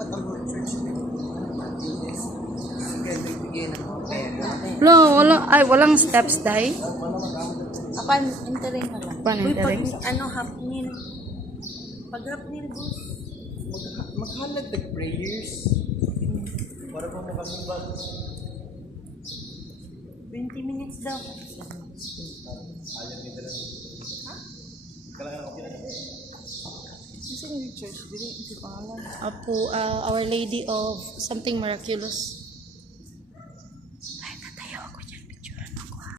Matambang church nila. Sige, nagbigay ng mga pera. Walang steps, Day. Apan, entering na lang. Pan Uy, pag entering? hapnin. Pag hapnin, boss. Maghalag prayers. Para po makaming ba? 20 minutes daw. Ayaw nito lang. Ha? Kailangan ako pinag Kasi yung church, hindi pangalan. Apo, Our Lady of something miraculous.